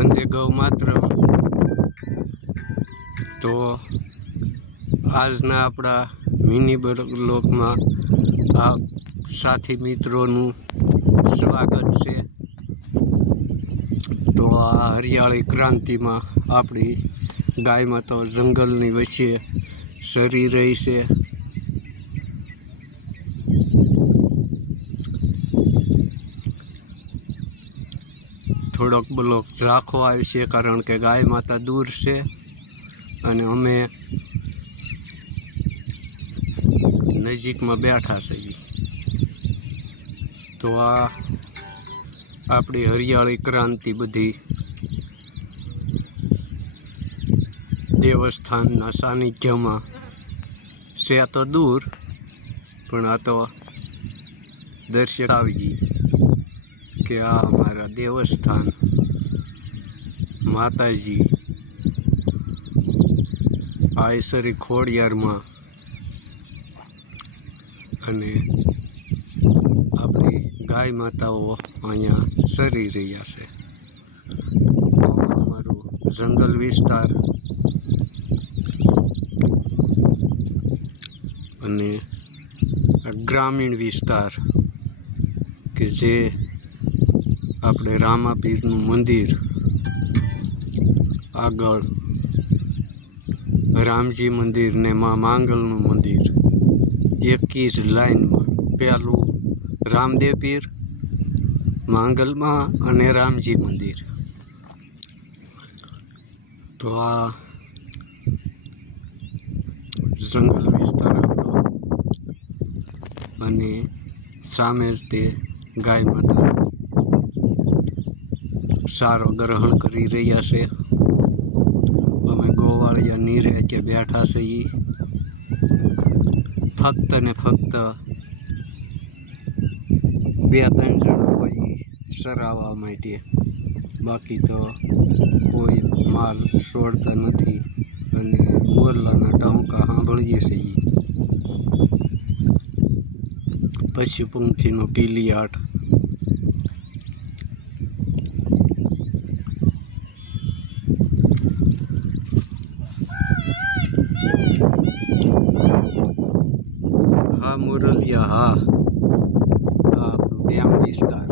વંદે ગૌ માતરમ। તો આજના આપણા મિની બ્લોગમાં આ સાથી મિત્રોનું સ્વાગત છે। તો આ હરિયાળી ક્રાંતિમાં આપણી ગાયમાં તો જંગલની વચ્ચે સરી રહી છે। થોડોક બ્લોક ઝાંખો આવશે કારણ કે ગાય માતા દૂર છે અને અમે નજીકમાં બેઠા છીએ। તો આ આપણી હરિયાળી ક્રાંતિ બધી દેવસ્થાનના સાનિધ્યમાં છે તો દૂર, પણ આ તો દર્શન આવી ગઈ કે આ અમારા દેવસ્થાન માતાજી આયસરી ખોડિયારમાં અને આપણી ગાય માતાઓ અહીંયા સરી રહ્યા છે। તો અમારું જંગલ વિસ્તાર અને ગ્રામીણ વિસ્તાર કે જે આપણે રામાપીરનું મંદિર આગળ રામજી મંદિર ને મા માંગલનું મંદિર એકી જ લાઈનમાં, પહેલું રામદેવ પીર, માંગલમાં અને રામજી મંદિર। તો આ જંગલ વિસ્તાર આપણો અને સામે જ તે ગાય માતા સારો ગ્રહણ કરી રહ્યા છે। અમે ગોવાળિયા નીરે કે બેઠા છીએ ફક્ત ને ફક્ત 2-3 જણા હોય સરાવવા માટે, બાકી તો કોઈ માલ છોડતા નથી અને મોરલાના ટહુકા સાંભળીએ છીએ। પશુ પંખીનો કિલિયાટ હા મોરલિયા, હા આ આપણું ડેમ વિસ્તાર।